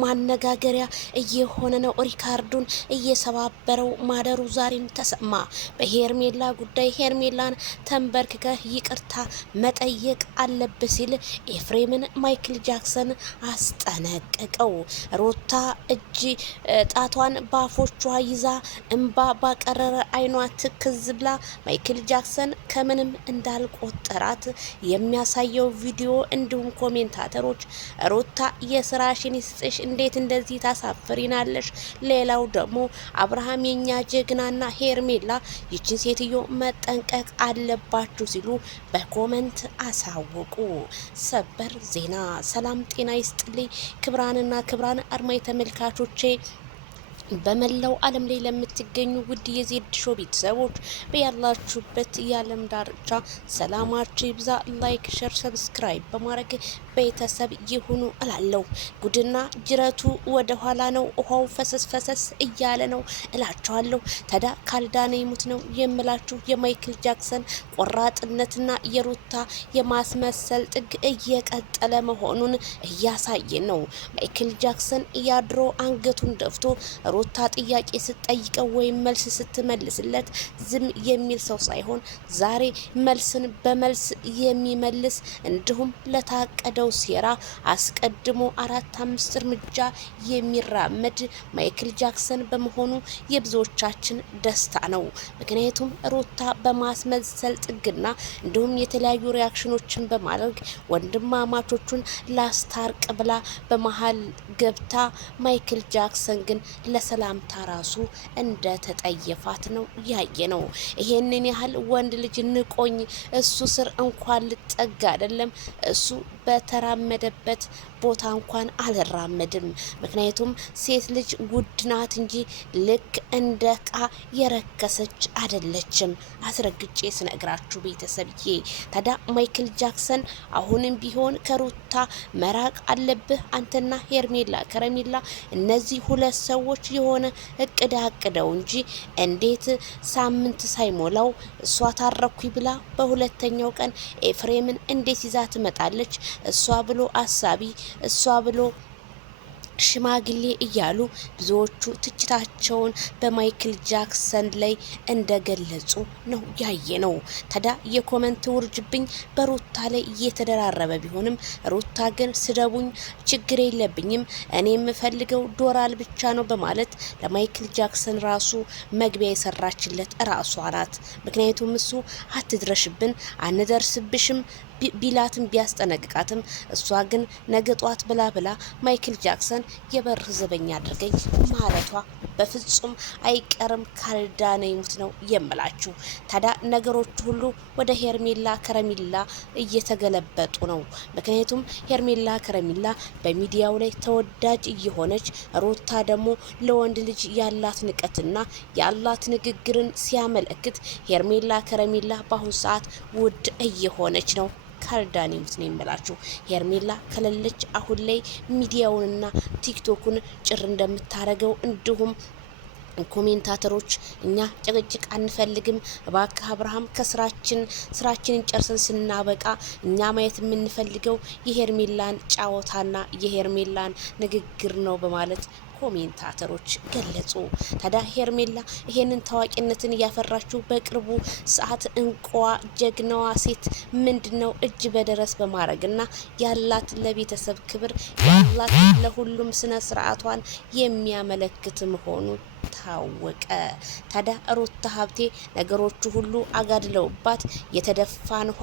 ማነጋገሪያ እየሆነ ነው። ሪካርዱን እየሰባበረው ማደሩ ዛሬም ተሰማ። በሄርሜላ ጉዳይ ሄርሜላን ተንበርክከህ ይቅርታ መጠየቅ አለብህ ሲል ኤፍሬምን ማይክል ጃክሰን አስጠነቀቀው። ሩታ እጅ ጣቷን ባፎቿ ይዛ እንባ ባቀረረ አይኗ ትክዝ ብላ ማይክል ጃክሰን ከምንም እንዳልቆጠራት የሚያሳየው ቪዲዮ እንዲሁም ኮሜንታተሮች ሩታ የስራሽን ይስጥሽ እንዴት እንደዚህ ታሳፍሪናለሽ? ሌላው ደግሞ አብርሃም የኛ ጀግናና ሄርሜላ ይችን ሴትዮ መጠንቀቅ አለባችሁ ሲሉ በኮመንት አሳወቁ። ሰበር ዜና። ሰላም ጤና ይስጥልኝ ክብራንና ክብራን አድማጭ ተመልካቾቼ በመላው ዓለም ላይ ለምትገኙ ውድ የዜድ ሾው ቤተሰቦች በያላችሁበት የዓለም ዳርቻ ሰላማችሁ ይብዛ። ላይክ፣ ሸር፣ ሰብስክራይብ በማድረግ ቤተሰብ ይሁኑ እላለሁ። ጉድና ጅረቱ ወደ ኋላ ነው፣ ውሃው ፈሰስ ፈሰስ እያለ ነው እላችኋለሁ። ታዲያ ካልዳነ ይሙት ነው የምላችሁ። የማይክል ጃክሰን ቆራጥነትና የሩታ የማስመሰል ጥግ እየቀጠለ መሆኑን እያሳየ ነው። ማይክል ጃክሰን ያድሮ አንገቱን ደፍቶ ሩታ ጥያቄ ስትጠይቀው ወይም መልስ ስትመልስለት ዝም የሚል ሰው ሳይሆን ዛሬ መልስን በመልስ የሚመልስ እንዲሁም ለታቀደው ሴራ አስቀድሞ 4-5 እርምጃ የሚራመድ ማይክል ጃክሰን በመሆኑ የብዙዎቻችን ደስታ ነው። ምክንያቱም ሩታ በማስመሰል ጥግና እንዲሁም የተለያዩ ሪያክሽኖችን በማድረግ ወንድማማቾቹን ላስታርቅ ብላ በመሀል ገብታ ማይክል ጃክሰን ግን ለሰላምታ ራሱ እንደ ተጠየፋት ነው ያየ ነው። ይሄንን ያህል ወንድ ልጅ ንቆኝ እሱ ስር እንኳን ልጠጋ አይደለም እሱ በተራመደበት ቦታ እንኳን አልራመድም። ምክንያቱም ሴት ልጅ ውድ ናት እንጂ ልክ እንደ ቃ የረከሰች አይደለችም። አስረግጬ ስነግራችሁ ቤተሰብዬ። ታዲያ ማይክል ጃክሰን አሁንም ቢሆን ከሩታ መራቅ አለብህ አንተና ሄርሜላ ከረሜላ። እነዚህ ሁለት ሰዎች የሆነ እቅድ አቅደው እንጂ እንዴት ሳምንት ሳይሞላው እሷ ታረኩኝ ብላ በሁለተኛው ቀን ኤፍሬምን እንዴት ይዛ ትመጣለች? እሷ ብሎ አሳቢ እሷ ብሎ ሽማግሌ እያሉ ብዙዎቹ ትችታቸውን በማይክል ጃክሰን ላይ እንደገለጹ ነው ያየ ነው። ታዲያ የኮመንት ውርጅብኝ በሩታ ላይ እየተደራረበ ቢሆንም ሩታ ግን ስደቡኝ ችግር የለብኝም እኔ የምፈልገው ዶላር ብቻ ነው በማለት ለማይክል ጃክሰን ራሱ መግቢያ የሰራችለት ራሷ ናት። ምክንያቱም እሱ አትድረሽብን አንደርስብሽም ቢላትም ቢያስጠነቅቃትም እሷ ግን ነገ ጧት ብላ ማይክል ጃክሰን የበር ዘበኛ አድርገኝ ማለቷ በፍጹም አይቀርም። ካልዳነ ይሙት ነው የምላችሁ። ታዲያ ነገሮች ሁሉ ወደ ሄርሜላ ከረሚላ እየተገለበጡ ነው። ምክንያቱም ሄርሜላ ከረሚላ በሚዲያው ላይ ተወዳጅ እየሆነች ሩታ ደግሞ ለወንድ ልጅ ያላት ንቀትና ያላት ንግግርን ሲያመለክት ሄርሜላ ከረሚላ በአሁኑ ሰዓት ውድ እየሆነች ነው። ካልዳኒ ሙስሊም የምላችሁ ሄርሜላ ከሌለች አሁን ላይ ሚዲያውንና ቲክቶኩን ጭር እንደምታረገው እንዲሁም ኮሜንታተሮች እኛ ጭቅጭቅ አንፈልግም፣ እባክህ አብርሃም ስራችንን ጨርሰን ስናበቃ እኛ ማየት የምንፈልገው የሄርሜላን ጫወታና የሄርሜላን ንግግር ነው በማለት ኮሜንታተሮች ገለጹ። ታዲያ ሄርሜላ ይሄንን ታዋቂነትን እያፈራችው በቅርቡ ሰዓት እንቋ ጀግናዋ ሴት ምንድነው እጅ በደረስ በማድረግና ያላት ለቤተሰብ ክብር ያላት ለሁሉም ስነ ስርዓቷን የሚያመለክት መሆኑ ታወቀ። ታዲያ ሩታ ሀብቴ ነገሮቹ ሁሉ አጋድለውባት የተደፋን ውሃ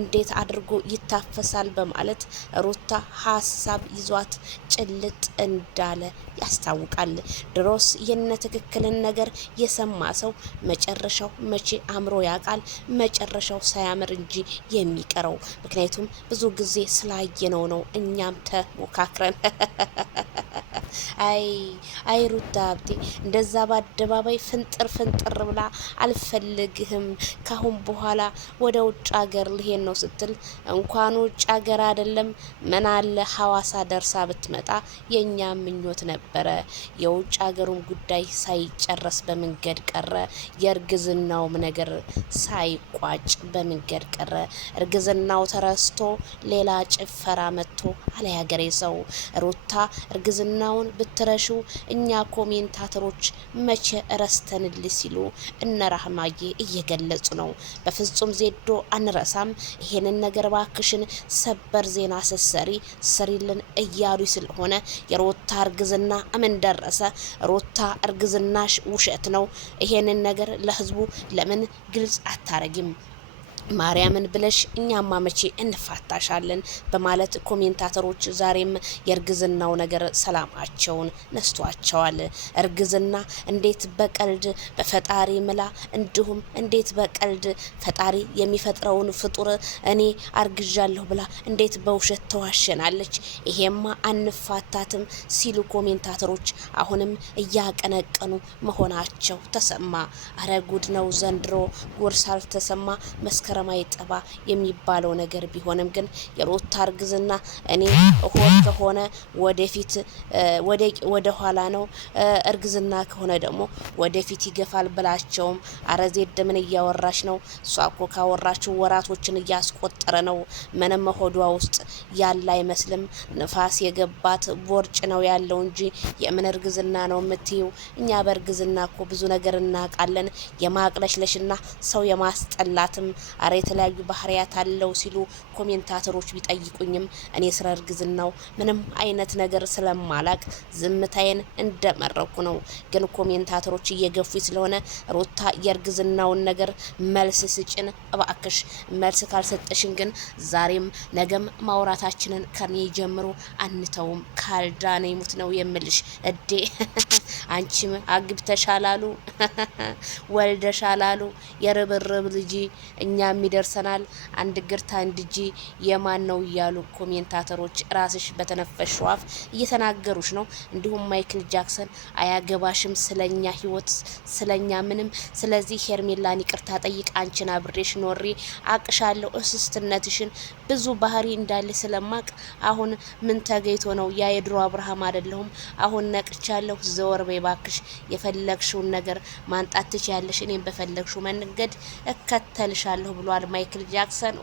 እንዴት አድርጎ ይታፈሳል በማለት ሩታ ሀሳብ ይዟት ጭልጥ እንዳለ ያስታውቃል። ድሮስ የነ ትክክልን ነገር የሰማ ሰው መጨረሻው መቼ አምሮ ያውቃል? መጨረሻው ሳያምር እንጂ የሚቀረው። ምክንያቱም ብዙ ጊዜ ስላየነው ነው እኛም ተሞካክረን አይ አይ ሩታ ሀብቴ እንደዛ በአደባባይ ፍንጥር ብላ አልፈልግህም ካሁን በኋላ ወደ ውጭ ሀገር ልሄድ ነው ስትል እንኳን ውጭ ሀገር አይደለም ምን አለ ሐዋሳ ደርሳ ብትመጣ የኛ ምኞት ነበረ። የውጭ ሀገሩን ጉዳይ ሳይጨረስ በመንገድ ቀረ። የእርግዝናውም ነገር ሳይቋጭ በመንገድ ቀረ። እርግዝናው ተረስቶ ሌላ ጭፈራ መጥቶ አለ ያገሬ ሰው። ሩታ እርግዝናውን ብትረሹ እኛ ኮሜንታተሮች መቼ እረስተንልሽ ሲሉ እነ ራህማዬ እየገለጹ ነው። በፍጹም ዜዶ አንረሳም፣ ይሄንን ነገር ባክሽን ሰበር ዜና ስትሰሪ ስሪልን እያሉ ስለሆነ የሩታ እርግዝና ምን ደረሰ? ሩታ እርግዝናሽ ውሸት ነው። ይሄንን ነገር ለህዝቡ ለምን ግልጽ አታረጊም? ማርያምን ብለሽ እኛማ መቼ እንፋታሻለን? በማለት ኮሜንታተሮች ዛሬም የእርግዝናው ነገር ሰላማቸውን ነስቷቸዋል። እርግዝና እንዴት በቀልድ በፈጣሪ ምላ፣ እንዲሁም እንዴት በቀልድ ፈጣሪ የሚፈጥረውን ፍጡር እኔ አርግዣለሁ ብላ እንዴት በውሸት ተዋሸናለች? ይሄማ አንፋታትም ሲሉ ኮሜንታተሮች አሁንም እያቀነቀኑ መሆናቸው ተሰማ። አረ ጉድ ነው ዘንድሮ፣ ጉድ ሳልተሰማ መስከረም አይጠባ የሚባለው ነገር ቢሆንም ግን የሩታ እርግዝና እኔ ሆድ ከሆነ ወደፊት ወደ ኋላ ነው፣ እርግዝና ከሆነ ደግሞ ወደፊት ይገፋል ብላቸውም አረዜድ ምን እያወራሽ ነው? እሷ እኮ ካወራችው ወራቶችን እያስቆጠረ ነው። ምንም ሆዷ ውስጥ ያለ አይመስልም። ንፋስ የገባት ቦርጭ ነው ያለው እንጂ የምን እርግዝና ነው የምትይው? እኛ በእርግዝና እኮ ብዙ ነገር እናውቃለን። የማቅለሽለሽና ሰው የማስጠላትም አረ የተለያዩ ባህሪያት አለው ሲሉ ኮሜንታተሮች ቢጠይቁኝም እኔ ስለ እርግዝናው ምንም አይነት ነገር ስለማላቅ ዝምታዬን እንደመረኩ ነው። ግን ኮሜንታተሮች እየገፉ ስለሆነ ሩታ የእርግዝናውን ነገር መልስ ስጭን እባክሽ። መልስ ካልሰጠሽን ግን ዛሬም ነገም ማውራታችንን ከኔ ጀምሮ አንተውም። ካልዳነ ይሙት ነው የምልሽ እዴ። አንቺም አግብተሻላሉ ወልደሻላሉ የርብርብ ልጅ እኛም ይደርሰናል አንድ ግርታ አንድ እጂ የማን ነው እያሉ ኮሜንታተሮች ራስሽ በተነፈሽው አፍ እየተናገሩሽ ነው። እንዲሁም ማይክል ጃክሰን አያገባሽም ስለኛ ህይወት ስለኛ ምንም። ስለዚህ ሄርሜላን ይቅርታ ጠይቅ። አንቺን አብሬሽ ኖሬ አቅሻለሁ እስስትነትሽን ብዙ ባህሪ እንዳለ ስለማቅ አሁን ምን ተገይቶ ነው ያ የድሮ አብርሃም አይደለሁም። አሁን ነቅቻለሁ። ዘወር በይ ባክሽ። የፈለግሽውን ነገር ማንጣት ትችያለሽ። እኔም በፈለግሽው መንገድ እከተልሻለሁ ብሏል ማይክል ጃክሰን።